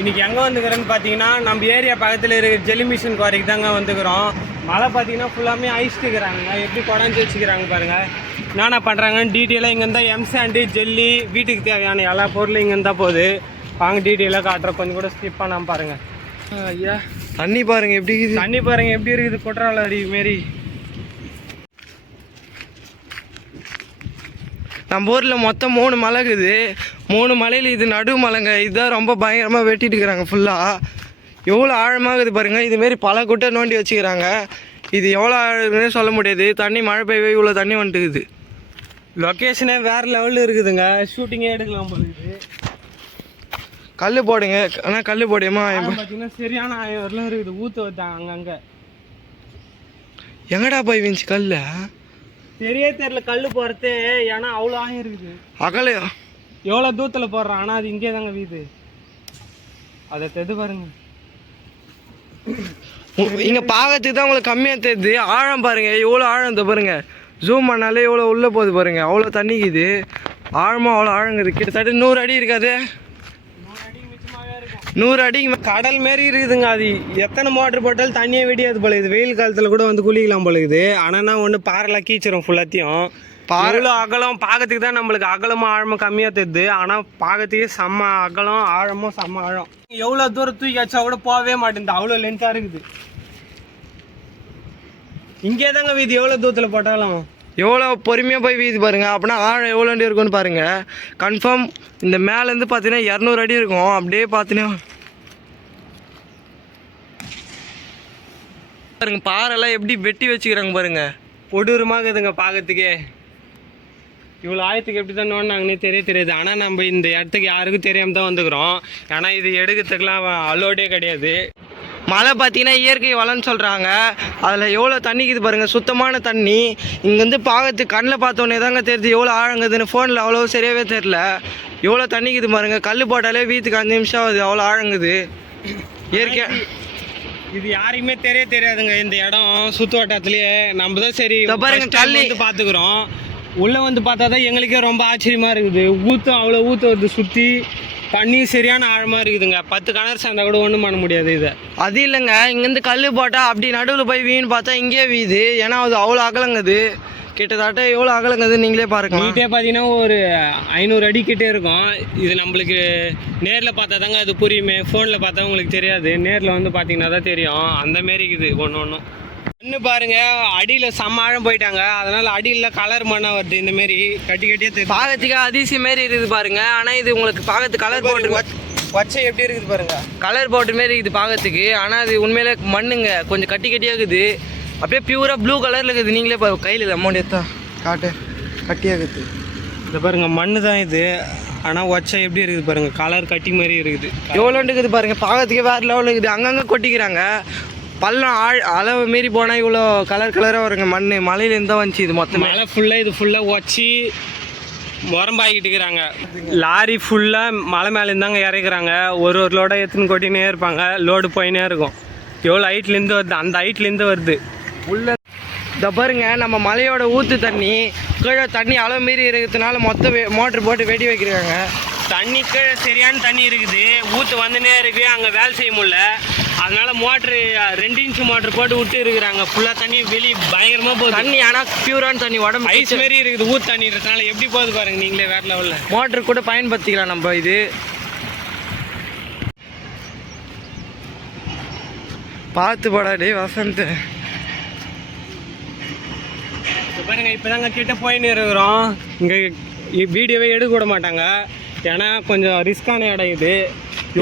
இன்றைக்கி எங்கே வந்துக்கிறேன்னு பார்த்தீங்கன்னா நம்ம ஏரியா பக்கத்தில் இருக்கிற ஜெல்லி மிஷின் குவாரிக்கு தாங்க வந்துக்கிறோம். மழை பார்த்தீங்கன்னா ஃபுல்லாமே ஐஸ்ட்டுக்கிறாங்க, எப்படி குடஞ்சி வச்சுக்கிறாங்க பாருங்கள். என்னென்ன பண்ணுறாங்கன்னு டீட்டெயிலாக இங்கே இருந்தால் எம்சாண்டு ஜெல்லி வீட்டுக்கு தேவையான எல்லா பொருளும் இங்கே இருந்தால் போகுது. வாங்க டீட்டெயிலாக காட்டுற, கொஞ்சம் கூட ஸ்கிப் பண்ணாமல் பாருங்கள். ஐயா தண்ணி பாருங்கள் எப்படி இருக்குது, தண்ணி பாருங்கள் எப்படி இருக்குது, குற்றால அருவி மாரி. நம்ம ஊரில் மொத்தம் 3 மலை இருக்குது. 3 மலையில் இது நடு மலைங்க. இதுதான் ரொம்ப பயங்கரமாக வெட்டிட்டு இருக்கிறாங்க ஃபுல்லாக. எவ்வளோ ஆழமாகுது பாருங்கள். இதுமாரி பல குட்டை நோண்டி வச்சுக்கிறாங்க. இது எவ்வளோ ஆழம்னே சொல்ல முடியாது. தண்ணி மழை பெய்ய இவ்வளோ தண்ணி வந்துட்டுக்குது. லொக்கேஷனே வேறு லெவலில் இருக்குதுங்க, ஷூட்டிங்கே எடுக்கலாம் போல இருக்குது. கல் போடுங்க, ஆனால் கல் போடுமா பார்த்தீங்கன்னா சரியான 1000 வரலாம் இருக்குது. ஊற்ற வச்சாங்க அங்கங்கே. எங்கடா போய் வீச்சு கல் தெரிய தெரியல கல் போகிறதே, ஏன்னா அவ்வளோ ஆயம் இருக்குது. அகல எவ்வளோ தூரத்தில் போடுறான், ஆனால் அது இங்கே தாங்க வீது. அதை தெது பாருங்க. இங்கே பார்க்கறதுக்கு தான் உங்களுக்கு கம்மியாக தெரியுது. ஆழம் பாருங்கள் எவ்வளோ ஆழம் பாருங்க. ஜூம் பண்ணாலே எவ்வளோ உள்ளே போகுது பாருங்கள். அவ்வளோ தண்ணிக்குது, ஆழமாக அவ்வளோ ஆழங்குது. கிட்டத்தட்ட 100 அடி இருக்காது, 100 அடி கடல் மாரி இருக்குதுங்க. அது எத்தனை மோட்டர் போட்டாலும் தண்ணியே வெடியாது போல. இது வெயில் காலத்தில் கூட வந்து குளிக்கலாம் போல இருக்குது. ஆனால் ஒன்று பாறைலாம் கீச்சிரும் ஃபுல்லாத்தையும். பாறையில் அகலம் பார்க்கறதுக்கு தான் நம்மளுக்கு அகலமும் ஆழமும் கம்மியாக தெரியுது. ஆனால் பார்க்கறதுக்கே செம்ம அகலம், ஆழமும் செம்ம ஆழம். எவ்வளோ தூரம் தூக்கி வச்சா கூட போகவே மாட்டேங்குது, அவ்வளோ லென்த்தாக இருக்குது. இங்கே தாங்க வீது, எவ்வளோ தூரத்தில் போட்டாலும் எவ்வளோ பொறுமையாக போய் வீது பாருங்கள். அப்படின்னா ஆழம் எவ்வளோண்டி இருக்குன்னு பாருங்கள். கன்ஃபார்ம் இந்த மேலேருந்து பார்த்தீங்கன்னா 200 அடி இருக்கும். அப்படியே பார்த்தீங்கன்னா பாருங்கள் பாறைலாம் எப்படி வெட்டி வச்சுக்கிறாங்க பாருங்கள். கொடூரமாகுதுங்க பார்க்கறதுக்கே. இவ்வளோ ஆயத்துக்கு எப்படி தான் நோண்டாங்கன்னே தெரியாது. ஆனால் நம்ம இந்த இடத்துக்கு யாருக்கும் தெரியாமல் தான் வந்துக்கிறோம். ஏன்னா இது எடுக்கிறதுக்கெலாம் அலோடே கிடையாது. மழை பார்த்தீங்கன்னா இயற்கை வளம்னு சொல்கிறாங்க. அதில் எவ்வளோ தண்ணிக்குது பாருங்கள், சுத்தமான தண்ணி. இங்கேருந்து பார்க்கறதுக்கு கண்ணில் பார்த்தோன்னே தாங்க தெரியுது எவ்வளோ ஆழங்குதுன்னு. ஃபோனில் அவ்வளோ சரியாகவே தெரில. எவ்வளோ தண்ணிக்குது பாருங்கள். கல் போட்டாலே வீட்டுக்கு 5 நிமிஷம் ஆகுது, அவ்வளோ ஆழங்குது இயற்கை. இது யாருக்குமே தெரியாதுங்க. இந்த இடம் சுற்று வட்டாரத்துலேயே நம்ம தான் சரி பாருங்க கல் வந்து பார்த்துக்குறோம். உள்ளே வந்து பார்த்தா தான் எங்களுக்கே ரொம்ப ஆச்சரியமாக இருக்குது. ஊற்றம் அவ்வளோ ஊற்ற வருது, சுற்றி தண்ணி சரியான ஆழமாக இருக்குதுங்க. 10 கிணறு சேர்ந்தா கூட ஒன்றும் பண்ண முடியாது. இதை அது இல்லைங்க, இங்கேருந்து கல் போட்டால் அப்படி நடுவில் போய் வீண் பார்த்தா இங்கே வீது. ஏன்னா அது அவ்வளோ அகலங்குது. கிட்டத்தட்ட எவ்வளோ அகலங்குது நீங்களே பாருங்க. நீட்டே பார்த்தீங்கன்னா ஒரு 500 அடி கிட்டே இருக்கும். இது நம்மளுக்கு நேரில் பார்த்தா தாங்க அது புரியுமே. ஃபோனில் பார்த்தா உங்களுக்கு தெரியாது. நேரில் வந்து பார்த்தீங்கன்னா தான் தெரியும். அந்த மாரி இருக்குது ஒன்றும். இன்னும் பாருங்க, அடியில் செம்ம ஆழம் போயிட்டாங்க. அதனால அடியில் கலர் மண்ணாக வருது. இந்த மாரி கட்டியே பார்க்கறதுக்கு அதிசயம் மாரி இருக்குது பாருங்க. ஆனால் இது உங்களுக்கு பார்க்கறதுக்கு கலர் போட்டு வச்சை எப்படி இருக்குது பாருங்க, கலர் போட்டு மாரி இருக்குது பார்க்கறதுக்கு. ஆனால் அது உண்மையிலே மண்ணுங்க, கொஞ்சம் கட்டியாக இருக்குது. அப்படியே பியூராக ப்ளூ கலரில் இருக்குது. நீங்களே கையில் அமௌண்ட் எடுத்தா காட்டு கட்டியாக இருக்குது. இந்த பாருங்க மண்ணு தான் இது. ஆனால் ஒச்சை எப்படி இருக்குது பாருங்க, கலர் கட்டி மாதிரி இருக்குது. எவ்வளோண்டு இருக்குது பாருங்க, பார்க்கறதுக்கே வேறு லெவலில் இருக்குது. அங்கங்கே கொட்டிக்கிறாங்க. பள்ளம் அளவு மீறி போனால் இவ்வளோ கலராக வருங்க. மண் மலையிலேருந்து தான் வந்துச்சு இது மொத்தம். மலை ஃபுல்லாக இது ஃபுல்லாக ஒச்சி உரம்பாகிட்டு இருக்கிறாங்க. லாரி ஃபுல்லாக மலை மேலேருந்து தாங்க இறக்குறாங்க. ஒரு லோடை எத்தனை கொட்டினே இருப்பாங்க. லோடு போயினே இருக்கும். எவ்வளோ ஹைட்லேருந்து வருது, அந்த ஹைட்லேருந்து வருது உள்ள. இந்த பாருங்க, நம்ம மலையோட ஊற்று தண்ணி கீழே தண்ணி அளவு மீறி இருக்கிறதுனால மொத்தம் மோட்ரு போட்டு வெடி வைக்கிறாங்க. தண்ணி கீழே சரியான தண்ணி இருக்குது, ஊற்று வந்துனே இருக்குது. அங்கே வேலை செய்ய முடியல. அதனால மோட்ரு 2 இன்ச்சு மோட்ரு போட்டு விட்டு இருக்கிறாங்க. ஃபுல்லாக தண்ணி வெளியே பயங்கரமாக போகுது தண்ணி. ஆனால் பியூரான தண்ணி, உடம்பு ஐஸ் மாரி இருக்குது. ஊற்று தண்ணின்றதுனால எப்படி போகுது பாருங்க நீங்களே, வேறு லெவலில். மோட்ரு கூட பயன்படுத்திக்கலாம் நம்ம. இது பார்த்து போடாடே வசந்த். பாருங்க இப்போ தாங்க கிட்ட போயின்னு இருக்கிறோம். இங்கே வீடியோவே எடுக்க விட மாட்டாங்க. ஏன்னா கொஞ்சம் ரிஸ்கான இடம் இது.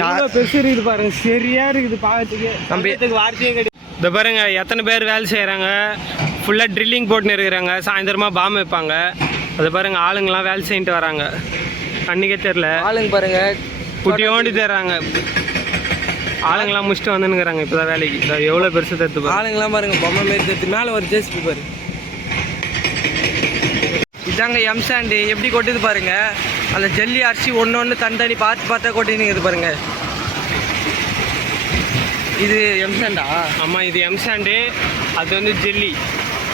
எவ்வளோ பெருசு இருக்குது பாருங்க, சரியா இருக்குது பார்க்கறதுக்கு வார்த்தையே கிடையாது. இந்த பாருங்க எத்தனை பேர் வேலை செய்கிறாங்க. ஃபுல்லாக ட்ரில்லிங் போட்டுன்னு இருக்கிறாங்க. சாயந்தரமாக பாம்பு வைப்பாங்க. அதை பாருங்க ஆளுங்கெல்லாம் வேலை செஞ்சுட்டு வராங்க. அன்றைக்கே தெரில ஆளுங்க பாருங்க குட்டியோண்டி தர்றாங்க. ஆளுங்கெல்லாம் முடிச்சுட்டு வந்துன்னுக்குறாங்க இப்போ தான் வேலைக்கு. எவ்வளோ பெருசு தருது ஆளுங்கெல்லாம் பாருங்க, பொம்மை மாரி தருது. மேலே ஒரு ஜேசிபி பாரு. இதாங்க எம்சாண்டு எப்படி கொட்டுது பாருங்க. அந்த ஜல்லி அரிசி ஒன்று தனி பார்த்தா கொட்டினுங்குது பாருங்க. இது எம்சாண்டா? ஆமாம், இது எம்சாண்டு. அது வந்து ஜெல்லி.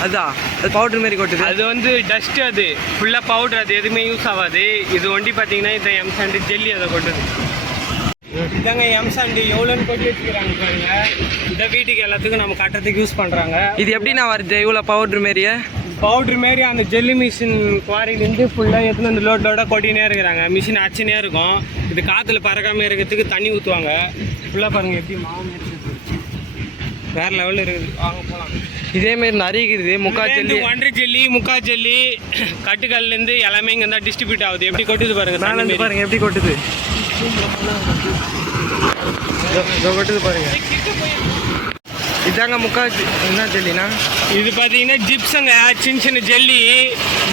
அதுதான் அது பவுடர் மாரி கொட்டுது. அது வந்து டஸ்ட்டு. அது ஃபுல்லாக பவுடர். அது எதுவுமே யூஸ் ஆகாது. இது ஒண்டி பார்த்தீங்கன்னா இந்த எம்சாண்டு ஜெல்லி அதை கொட்டுது. இதாங்க எம்சாண்டு எவ்வளோன்னு கொட்டி வச்சுக்கிறாங்க பாருங்க. இந்த வீட்டுக்கு எல்லாத்துக்கும் நம்ம கட்டுறதுக்கு யூஸ் பண்ணுறாங்க. இது எப்படிண்ணா வருது இவ்வளோ பவுட்ரு மாரியே? பவுட்ரு மாரி அந்த ஜெல்லி மிஷின் குவாரிலேருந்து ஃபுல்லாக எடுத்துன்னு வந்து லோடாக கொட்டினே இருக்கிறாங்க. மிஷின் அச்சுனே இருக்கும். இது காற்றுல பறக்காமல் இருக்கிறதுக்கு தண்ணி ஊற்றுவாங்க. ஃபுல்லாக பாருங்கள் எப்படி மாவு இருக்குது, வேறு லெவலில் இருக்குது. வாங்க போகலாம். இதேமாரி நிறைய இருக்குது. முக்கால் ஒன்றரை ஜெல்லி, முக்கால் ஜெல்லி, கட்டுக்கல்லேருந்து எல்லாமே இங்கே தான் டிஸ்ட்ரிபியூட் ஆகுது. எப்படி கொட்டுது பாருங்கள். மேலே பாருங்கள் எப்படி கொட்டுது. கொட்டுது பாருங்க. இதாங்க முக்கால் என்ன ஜெல்லினா? இது பார்த்தீங்கன்னா ஜிப்ஸுங்க, சின்ன சின்ன ஜெல்லி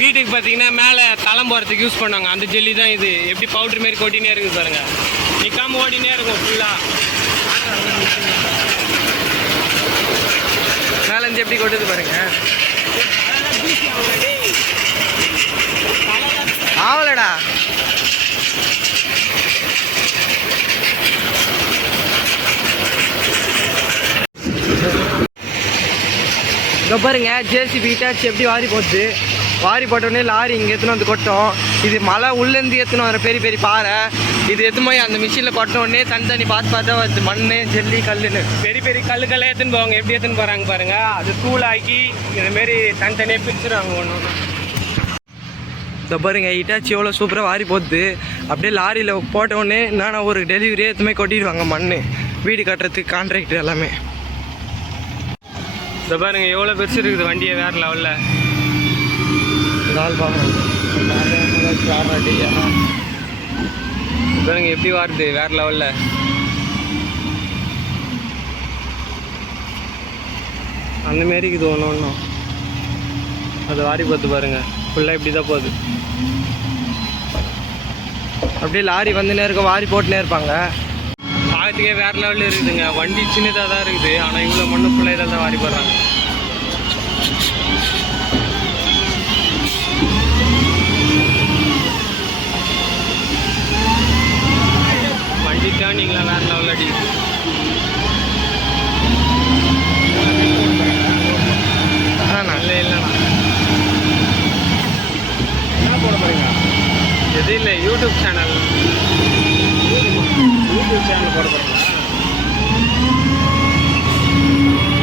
வீட்டுக்கு பார்த்தீங்கன்னா மேலே தளம் போகிறதுக்கு யூஸ் பண்ணாங்க. அந்த ஜெல்லி தான் இது. எப்படி பவுட்ரு மாரி கொட்டினே இருக்குது பாருங்கள். நிற்காம ஓடினே இருக்கும் ஃபுல்லாக. மேலேருந்து எப்படி கொட்டுது பாருங்க. ஆவலடா. இங்கே பாருங்க ஜேசிபி ஹிட்டாச்சி எப்படி வாரி போச்சு. வாரி போட்டோடனே லாரி இங்கே எடுத்துன்னு வந்து கொட்டும். இது மழை உள்ளேருந்து எடுத்துன்னு வர பெரிய பெரிய பாறை. இது எடுத்துன்னு போய் அந்த மிஷினில் கொட்டினோடனே தனி பார்த்து பார்த்தா வருது மண், ஜெல்லி, கல்லுன்னு பெரிய பெரிய கல்லுக்கெல்லாம் எடுத்துன்னு போவாங்க. எப்படி எடுத்துன்னு போகிறாங்க பாருங்கள். அது தூளாக்கி இதுமாரி தனித்தனியாக பிரிச்சுருவாங்க ஒன்று ஒன்று. இதை பாருங்க ஹிட்டாச்சி எவ்வளோ சூப்பராக வாரி போகுது. அப்படியே லாரியில் போட்டோடனே நான் ஒரு டெலிவரியே எடுத்துமே கொட்டிடுவாங்க மண், வீடு கட்டுறதுக்கு கான்ட்ராக்டர் எல்லாமே. இதை பாருங்க எவ்வளோ பெருசு இருக்குது வண்டியை, வேறு லெவலில். நாள் பார்க்குறோம் பாருங்க எப்படி வருது, வேறு லெவலில். அந்தமாரி இது ஒன்று ஒன்றும் அது வாரி பார்த்து பாருங்கள். ஃபுல்லாக இப்படி தான் போகுது. அப்படியே லாரி வந்துன்னே இருக்க, வாரி போட்டுனே இருப்பாங்க. பார்க்கறதுக்கே வேறு லெவலில் இருக்குதுங்க. வண்டி சின்னதாக தான் இருக்குது, ஆனால் இவ்வளோ மண்ணு ஃபுல்லாக இதில் தான் வாரி போடுறாங்க. வண்டி டேர்னிங்லாம் வேறு லெவலில் அடிக்குது. நல்ல இல்லைண்ணா. என்ன போட போகிறீங்க? எது இல்லை, யூடியூப் சேனல் போட போகிறீங்களா?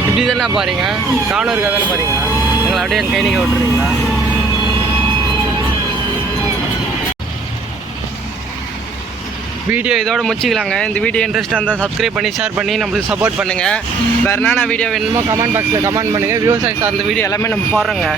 இப்படி தானே பாருங்க, காணூருக்கு தானே பாருங்க. எங்களை அப்படியே என் கை நீங்கள் விட்டுறீங்களா? வீடியோ இதோட முடிச்சிக்கலாங்க. இந்த வீடியோ இன்ட்ரெஸ்ட்டாக இருந்தால் சப்ஸ்கிரைப் பண்ணி ஷேர் பண்ணி நம்மளுக்கு சப்போர்ட் பண்ணுங்கள். வேறு என்னென்ன வீடியோ வேணுமோ கமெண்ட் பாக்ஸில் கமெண்ட் பண்ணுங்கள். விவசாயம் சார்ந்த வீடியோ எல்லாமே நம்ம போடுறோங்க.